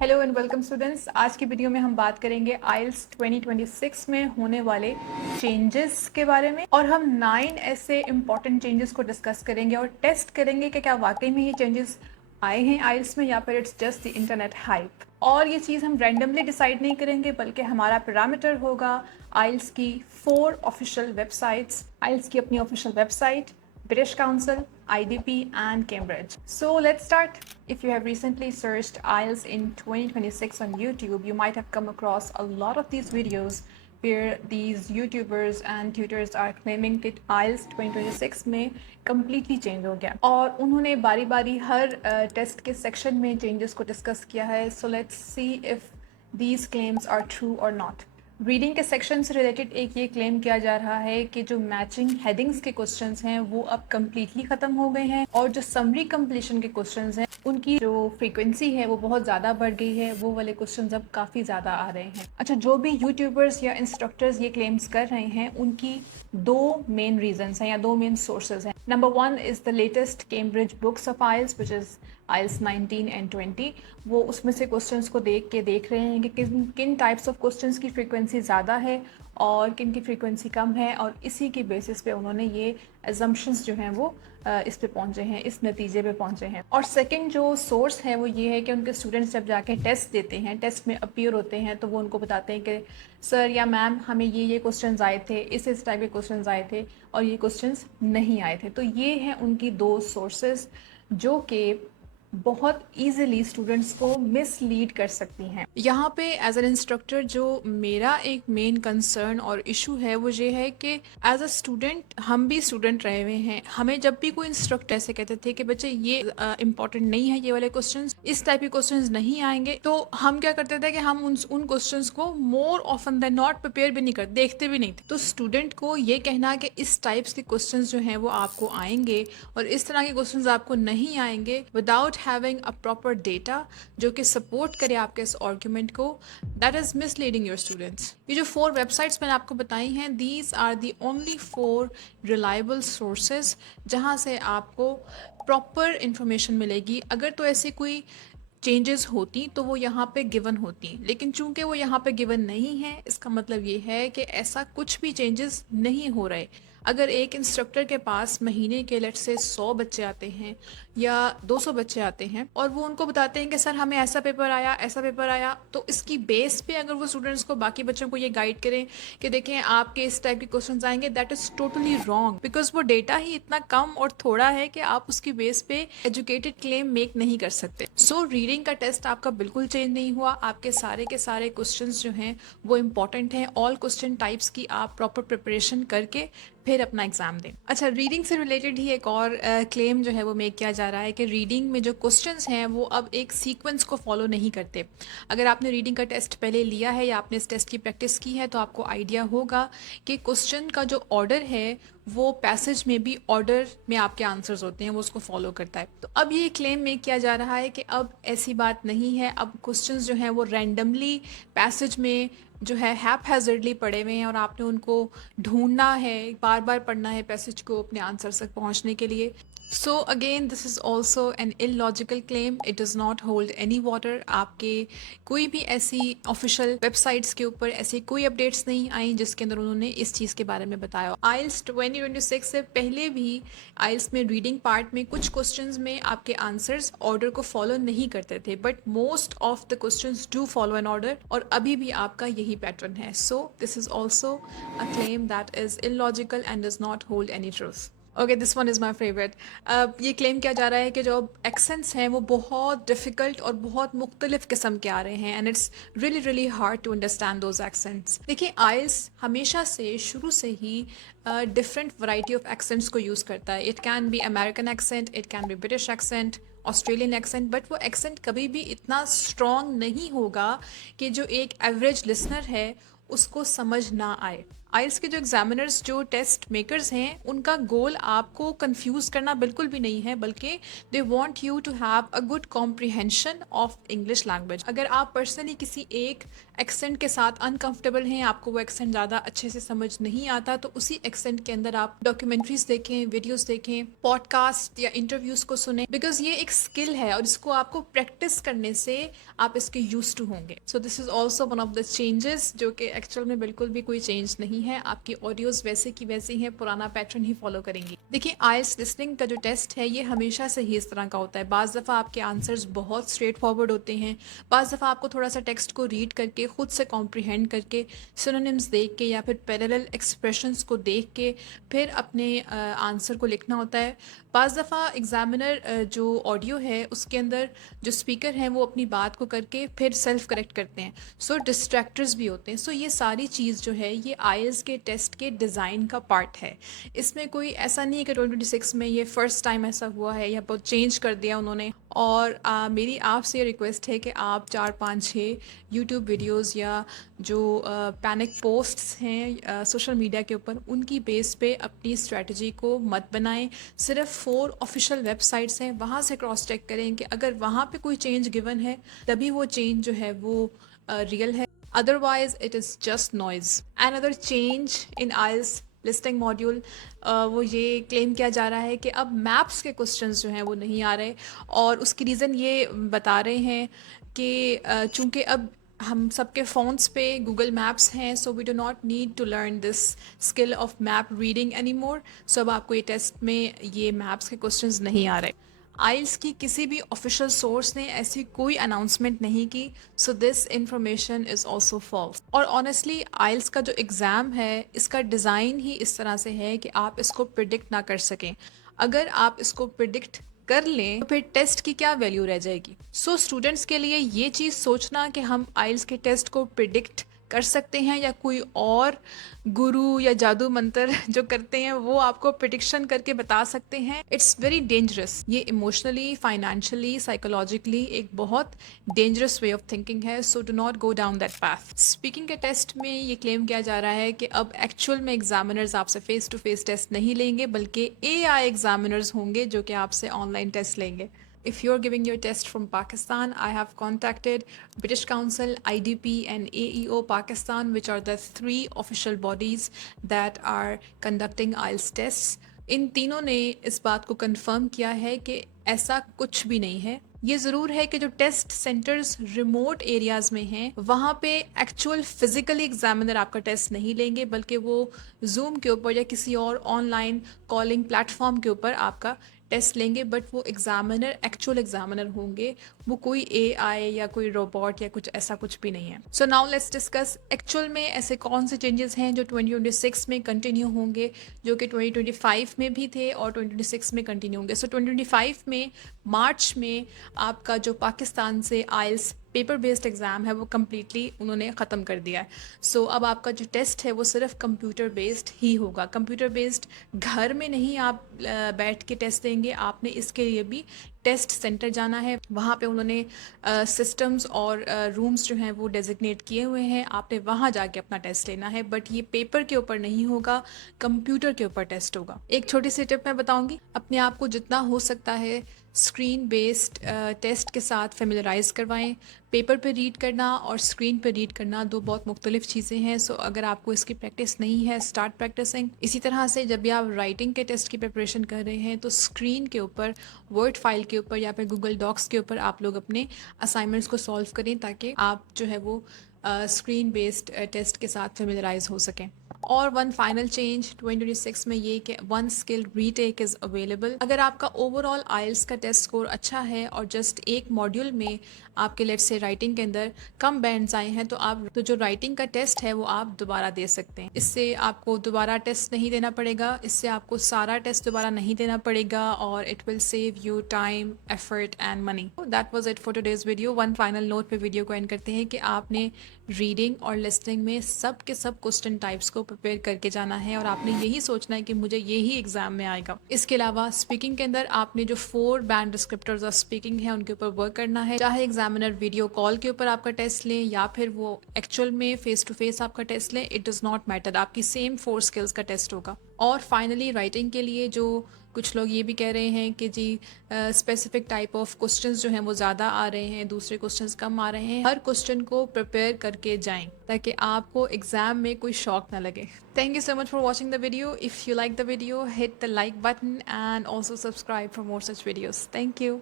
Hello and welcome students. आज की video में हम बात करेंगे आइल्स 2026 में होने वाले चेंजेस के बारे में और हम 9 ऐसे इम्पॉर्टेंट चेंजेस को डिस्कस करेंगे और टेस्ट करेंगे कि क्या वाकई में ये चेंजेस आए हैं आइल्स में या फिर it's just the internet hype. और ये चीज़ हम रैंडमली डिसाइड नहीं करेंगे बल्कि हमारा पैरामीटर होगा आइल्स की 4 ऑफिशियल वेबसाइट्स, आइल्स की अपनी official website, British Council, IDP, and Cambridge. So let's start. If you have recently searched IELTS in 2026 on YouTube, you might have come across a lot of these videos where these YouTubers and tutors are claiming that IELTS 2026 में completely change हो गया और उन्होंने बारी बारी हर test के section में changes को डिस्कस किया है. So let's see if these claims are true or not. Reading के सेक्शन से रिलेटेड एक ये क्लेम किया जा रहा है कि जो मैचिंग हेडिंग्स के क्वेश्चंस हैं वो अब कम्प्लीटली ख़त्म हो गए हैं और जो समरी कंप्लीशन के क्वेश्चंस हैं उनकी जो फ्रीक्वेंसी है वो बहुत ज़्यादा बढ़ गई है. वो वाले क्वेश्चंस अब काफ़ी ज़्यादा आ रहे हैं. अच्छा, जो भी यूट्यूबर्स या इंस्ट्रक्टर्स ये क्लेम्स कर रहे हैं उनकी दो मेन रीजंस हैं या दो मेन सोर्सेज हैं. Number 1 is the latest Cambridge books of IELTS which is IELTS 19 and 20. वो उसमें से क्वेश्चंस को देख रहे हैं कि किन टाइप्स ऑफ क्वेश्चंस की फ्रीक्वेंसी ज़्यादा है और किन की फ्रीक्वेंसी कम है और इसी के बेसिस पे उन्होंने ये एजम्पशंस जो हैं वो इस पे पहुंचे हैं, इस नतीजे पे पहुंचे हैं. और सेकंड जो सोर्स है वो ये है कि उनके स्टूडेंट्स जब जाके टेस्ट देते हैं, टेस्ट में अपीयर होते हैं तो वो उनको बताते हैं कि सर या मैम हमें ये क्वेश्चंस आए थे, इस टाइप के क्वेश्चंस आए थे और ये क्वेश्चंस नहीं आए थे. तो ये हैं उनकी दो सोर्सेज जो कि बहुत ईजिली स्टूडेंट्स को मिसलीड कर सकती हैं. यहाँ पे एज एन इंस्ट्रक्टर जो मेरा एक मेन कंसर्न और इशू है वो ये है कि एज अ स्टूडेंट हम भी स्टूडेंट रहे हुए हैं. हमें जब भी कोई इंस्ट्रक्टर ऐसे कहते थे कि बच्चे ये इंपॉर्टेंट नहीं है, ये वाले क्वेश्चंस, इस टाइप के क्वेश्चंस नहीं आएंगे, तो हम क्या करते थे कि हम उन क्वेश्चंस को more often than not prepare भी नहीं करते, देखते भी नहीं थे. तो स्टूडेंट को ये कहना कि इस टाइप्स के क्वेश्चंस जो हैं वो आपको आएंगे और इस तरह के क्वेश्चंस आपको नहीं आएंगे without having a proper data जो कि सपोर्ट करे आपके इस आर्ग्यूमेंट को, that is misleading your students. ये जो 4 वेबसाइट्स मैंने आपको बताई हैं, these are the only 4 reliable sources जहाँ से आपको प्रॉपर इंफॉर्मेशन मिलेगी. अगर तो ऐसी कोई चेंजेस होती तो वो यहाँ पे गिवन होती, लेकिन चूंकि वो यहाँ पे गिवन नहीं है इसका मतलब ये है कि ऐसा कुछ भी चेंजेस नहीं हो रहे. अगर एक इंस्ट्रक्टर के पास महीने के लेट से 100 बच्चे आते हैं या 200 बच्चे आते हैं और वो उनको बताते हैं कि सर हमें ऐसा पेपर आया, तो इसकी बेस पे अगर वो स्टूडेंट्स को, बाकी बच्चों को ये गाइड करें कि देखें आपके इस टाइप के क्वेश्चंस आएंगे, that is totally wrong because वो डेटा ही इतना कम और थोड़ा है कि आप उसकी बेस पे एजुकेटेड क्लेम मेक नहीं कर सकते. सो रीडिंग का टेस्ट आपका बिल्कुल चेंज नहीं हुआ. आपके सारे क्वेश्चंस जो हैं वो इंपॉर्टेंट हैं. ऑल क्वेश्चन टाइप्स की आप प्रॉपर प्रिपरेशन करके फिर अपना एग्जाम दें. अच्छा, रीडिंग से रिलेटेड ही एक और क्लेम जो है वो मेक किया जा रहा है कि रीडिंग में जो क्वेश्चंस हैं वो अब एक सीक्वेंस को फॉलो नहीं करते. अगर आपने रीडिंग का टेस्ट पहले लिया है या आपने इस टेस्ट की प्रैक्टिस की है तो आपको आइडिया होगा कि क्वेश्चन का जो ऑर्डर है वो पैसेज में भी ऑर्डर में आपके आंसर्स होते हैं, वो उसको फॉलो करता है. तो अब ये क्लेम मेक किया जा रहा है कि अब ऐसी बात नहीं है. अब क्वेश्चंस जो हैं वो रैंडमली पैसेज में जो है हैपहैजर्डली पड़े हुए हैं और आपने उनको ढूंढना है, बार बार पढ़ना है पैसेज को अपने आंसर तक पहुंचने के लिए. So again this is also an illogical claim. It does not hold any water. आपके कोई भी ऐसी ऑफिशियल वेबसाइट्स के ऊपर ऐसी कोई अपडेट्स नहीं आई जिसके अंदर उन्होंने इस चीज़ के बारे में बताया. आइल्स 2026 से पहले भी आइल्स में रीडिंग पार्ट में कुछ क्वेश्चंस में आपके आंसर्स ऑर्डर को फॉलो नहीं करते थे, but most of the questions do follow an order और अभी भी आपका यही पैटर्न है. So this is also a claim that is illogical and does not hold any truth. Okay, this one is my favourite. ये claim किया जा रहा है कि जो एक्सेंट्स हैं वो बहुत डिफ़िकल्ट और बहुत मुख्तलिफ किस्म के आ रहे हैं and it's really hard to understand those accents. देखिए, आइल्स हमेशा से शुरू से ही डिफरेंट वैरायटी ऑफ एक्सेंट्स को यूज़ करता है. It can be American accent, it can be British accent, Australian accent, but वो एक्सेंट कभी भी इतना स्ट्रॉन्ग नहीं होगा कि जो एक एवरेज लिसनर है उसको समझ ना आए. आइल्स के जो एग्जामिनर्स, जो टेस्ट मेकर्स हैं, उनका गोल आपको कंफ्यूज करना बिल्कुल भी नहीं है, बल्कि they want you to have a good comprehension of English language. अगर आप पर्सनली किसी एक एक्सेंट के साथ अनकंफर्टेबल हैं, आपको वो एक्सेंट ज़्यादा अच्छे से समझ नहीं आता, तो उसी एक्सेंट के अंदर आप डॉक्यूमेंट्रीज देखें, वीडियोस देखें, पॉडकास्ट या इंटरव्यूज को सुने, बिकॉज ये एक स्किल है और इसको आपको प्रैक्टिस करने से आप इसके यूज टू होंगे। So this is also one of the changes, जो कि एक्चुअल में बिल्कुल भी कोई चेंज नहीं है। आपकी ऑडियोज वैसे की वैसी हैं, पुराना पैटर्न ही फॉलो करेंगी। देखिए, आइल्स लिसनिंग का जो टेस्ट है ये हमेशा से ही इस तरह का होता है। बाज़ दफ़ा आपके आंसर्स बहुत स्ट्रेट फॉरवर्ड होते हैं, बाज़ दफ़ा आपको थोड़ा सा टेक्स्ट को रीड करके खुद से कॉम्प्रिहेंड करके सिनोनिम्स देख के या फिर पैरेलल एक्सप्रेशंस को देख के फिर अपने आंसर को लिखना होता है। बाज़ दफ़ा एग्ज़ामिनर जो ऑडियो है उसके अंदर जो स्पीकर हैं वो अपनी बात को करके फिर सेल्फ करेक्ट करते हैं, सो डिस्ट्रैक्टर्स भी होते हैं। सो ये सारी चीज़ जो है ये आइल्स के टेस्ट के डिज़ाइन का पार्ट है। इसमें कोई ऐसा नहीं है कि 2026 में ये फ़र्स्ट टाइम ऐसा हुआ है या बहुत चेंज कर दिया उन्होंने। और मेरी आपसे रिक्वेस्ट है कि आप 4-5-6 यूट्यूब वीडियोस या जो पैनिक पोस्ट्स हैं सोशल मीडिया के ऊपर, उनकी बेस पे अपनी स्ट्रेटजी को मत बनाएं। सिर्फ 4 ऑफिशियल वेबसाइट्स हैं, वहाँ से क्रॉस चेक करें कि अगर वहाँ पे कोई चेंज गिवन है तभी वो चेंज जो है वो रियल है, otherwise it is just noise. And other change in IELTS listening module, वो ये क्लेम किया जा रहा है कि अब मैप्स के क्वेश्चंस जो हैं वो नहीं आ रहे, और उसकी रीज़न ये बता रहे हैं कि चूंकि अब हम सबके फ़ोन्स पे गूगल मैप्स हैं, so we do not need to learn this skill of map reading any more. So अब आपको ये टेस्ट में ये मैप्स के क्वेश्चंस नहीं आ रहे। आइल्स की किसी भी ऑफिशियल सोर्स ने ऐसी कोई अनाउंसमेंट नहीं की, so this information is also false. और ऑनेस्टली आइल्स का जो एग्ज़ाम है इसका डिज़ाइन ही इस तरह से है कि आप इसको प्रिडिक्ट ना कर सकें। अगर आप इसको प्रिडिक्ट कर लें तो फिर टेस्ट की क्या वैल्यू रह जाएगी। सो स्टूडेंट्स के लिए ये चीज़ सोचना कि हम आइल्स के टेस्ट को प्रिडिक्ट कर सकते हैं या कोई और गुरु या जादू मंत्र जो करते हैं वो आपको प्रिडिक्शन करके बता सकते हैं, इट्स वेरी डेंजरस। ये इमोशनली, फाइनेंशियली, साइकोलॉजिकली एक बहुत डेंजरस वे ऑफ थिंकिंग है। So do not go down that path. Speaking के टेस्ट में ये क्लेम किया जा रहा है कि अब एक्चुअल में एग्जामिनर्स आपसे फेस टू फेस टेस्ट नहीं लेंगे, बल्कि AI एग्जामिनर्स होंगे जो कि आपसे ऑनलाइन टेस्ट लेंगे। If you're giving your test from Pakistan, I have contacted British Council, IDP, and AEO Pakistan, which are the 3 official bodies that are conducting IELTS tests. इन तीनों ने इस बात को कंफर्म किया है कि ऐसा कुछ भी नहीं है। ये ज़रूर है कि जो टेस्ट सेंटर्स रिमोट एरियाज़ में हैं वहाँ पे एक्चुअल फिजिकली एग्जामिनर आपका टेस्ट नहीं लेंगे, बल्कि वो जूम के ऊपर या किसी और ऑनलाइन कॉलिंग प्लेटफॉर्म के ऊपर आपका टेस्ट लेंगे, बट वो एग्जामिनर एक्चुअल एग्जामिनर होंगे, वो कोई AI या कोई रोबोट या कुछ ऐसा कुछ भी नहीं है। So now let's discuss actual में ऐसे कौन से चेंजेस हैं जो 2026 में कंटिन्यू होंगे, जो कि 2025 में भी थे और 2026 में कंटिन्यू होंगे। सो 2025 में मार्च में आपका जो पाकिस्तान से आइल्स पेपर बेस्ड एग्ज़ाम है वो कम्प्लीटली उन्होंने ख़त्म कर दिया है। सो अब आपका जो टेस्ट है वो सिर्फ कंप्यूटर बेस्ड ही होगा। कंप्यूटर बेस्ड घर में नहीं आप बैठ के टेस्ट देंगे, आपने इसके लिए भी टेस्ट सेंटर जाना है। वहाँ पे उन्होंने सिस्टम्स और रूम्स जो हैं वो डेजिग्नेट किए हुए हैं, आपने वहाँ जाके अपना टेस्ट लेना है, बट ये पेपर के ऊपर नहीं होगा, कंप्यूटर के ऊपर टेस्ट होगा। एक छोटी सी टिप मैं बताऊँगी, अपने आप को जितना हो सकता है स्क्रीन बेस्ड टेस्ट के साथ फेमिलराइज करवाएं। पेपर पे रीड करना और स्क्रीन पे रीड करना 2 बहुत मुख्तलिफ चीज़ें हैं। सो अगर आपको इसकी प्रैक्टिस नहीं है, स्टार्ट प्रैक्टिसिंग। इसी तरह से जब भी आप राइटिंग के टेस्ट की प्रिपरेशन कर रहे हैं तो स्क्रीन के ऊपर, वर्ड फाइल के ऊपर या फिर गूगल डॉक्स के ऊपर आप लोग अपने असाइनमेंट्स को सॉल्व करें, ताकि आप जो है वो स्क्रीन बेस्ड टेस्ट के साथ फेमिलराइज हो सकें। और वन फाइनल चेंज 2026 में ये कि 1 स्किल रीटेक इज़ अवेलेबल। अगर आपका ओवरऑल आइल्स का टेस्ट स्कोर अच्छा है और जस्ट एक मॉड्यूल में आपके लेट्स से राइटिंग के अंदर कम बैंड्स आए हैं, तो जो राइटिंग का टेस्ट है वो आप दोबारा दे सकते हैं। इससे आपको दोबारा टेस्ट नहीं देना पड़ेगा, इससे आपको सारा टेस्ट दोबारा नहीं देना पड़ेगा, और it will save you time, effort and money. That was it for today's video. One final note पे वीडियो को एंड करते हैं कि आपने रीडिंग और लिसनिंग में सब के सब क्वेश्चन टाइप्स को प्रिपेयर करके जाना है और आपने यही सोचना है कि मुझे यही एग्जाम में आएगा। इसके अलावा स्पीकिंग के अंदर आपने जो 4 बैंड डिस्क्रिप्टर्स ऑफ स्पीकिंग है उनके ऊपर वर्क करना है, चाहे एग्जामिनर वीडियो कॉल के ऊपर आपका टेस्ट लें या फिर वो एक्चुअल में फेस टू फेस आपका टेस्ट लें, इट डज़ नॉट मैटर, आपकी सेम 4 स्किल्स का टेस्ट होगा। और फाइनली राइटिंग के लिए जो कुछ लोग ये भी कह रहे हैं कि जी स्पेसिफिक टाइप ऑफ क्वेश्चंस जो हैं वो ज़्यादा आ रहे हैं, दूसरे क्वेश्चंस कम आ रहे हैं, हर क्वेश्चन को प्रिपेयर करके जाएं ताकि आपको एग्जाम में कोई शॉक ना लगे। Thank you so much for watching the video. If you like the video, hit the like button and also subscribe for more such videos. Thank you.